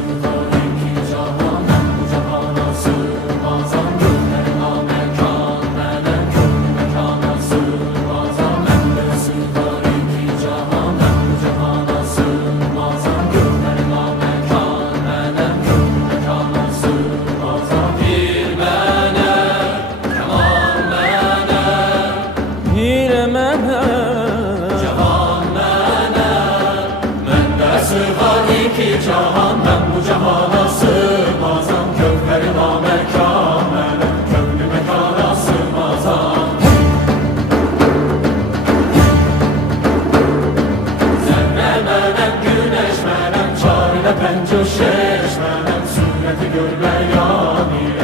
sığar iki cahan, ben bu cahana sığmazam. Gönlüme mekan, melek gönlü mekana sığmazam. Bende sığar iki cahan, ben bu cahana sığmazam. Gönlüme mekan, melek gönlü mekana sığmazam. Bir melek, keman melek, bir melek, cahan melek. Bende sığar iki cahan, ben bu cahana sığmazam. Gönlüme mekan, melek gönlü mekana sığmazam. Zerre melek, güneş melek, çare pençe şeş melek, sureti gör beyan ile.